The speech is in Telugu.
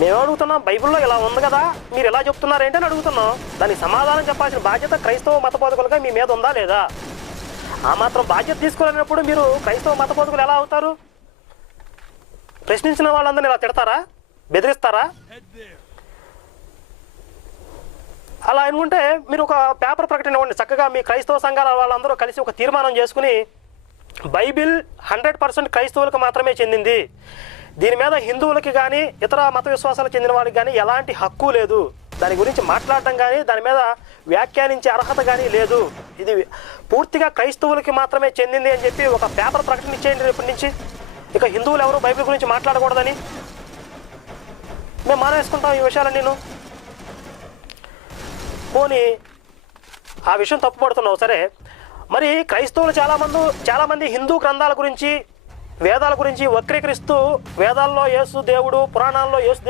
మేము అడుగుతున్నాం, బైబిల్లో ఇలా ఉంది కదా, మీరు ఎలా చెప్తున్నారేంటి అని అడుగుతున్నాం. దానికి సమాధానం చెప్పాల్సిన బాధ్యత క్రైస్తవ మత బోధకులుగా మీ మీద ఉందా లేదా? ఆ మాత్రం బాధ్యత తీసుకోలేనప్పుడు మీరు క్రైస్తవ మత బోధకులు ఎలా అవుతారు? ప్రశ్నించిన వాళ్ళందరినీ ఇలా తిడతారా, బెదిరిస్తారా? అలా అనుకుంటే మీరు ఒక పేపర్ ప్రకటన ఇవ్వండి. చక్కగా మీ క్రైస్తవ సంఘాల వాళ్ళందరూ కలిసి ఒక తీర్మానం చేసుకుని, బైబిల్ 100% క్రైస్తవులకు మాత్రమే చెందింది, దీని మీద హిందువులకి కానీ ఇతర మత విశ్వాసాలకు చెందిన వాళ్ళకి కానీ ఎలాంటి హక్కు లేదు, దాని గురించి మాట్లాడటం కానీ దాని మీద వ్యాఖ్యానించే అర్హత కానీ లేదు, ఇది పూర్తిగా క్రైస్తవులకి మాత్రమే చెందింది అని చెప్పి ఒక పేపర్ ప్రకటన ఇచ్చేయండి రేపటి నుంచి. ఇక హిందువులు ఎవరు బైబిల్ గురించి మాట్లాడకూడదని మేము మానేసుకుంటాం ఈ విషయాలు. నేను పోనీ ఆ విషయం తప్పుపడుతున్నావు సరే, మరి క్రైస్తవులు చాలామంది హిందూ గ్రంథాల గురించి, వేదాల గురించి వక్రీకరిస్తూ, వేదాల్లో యేసు దేవుడు, పురాణాల్లో యేసు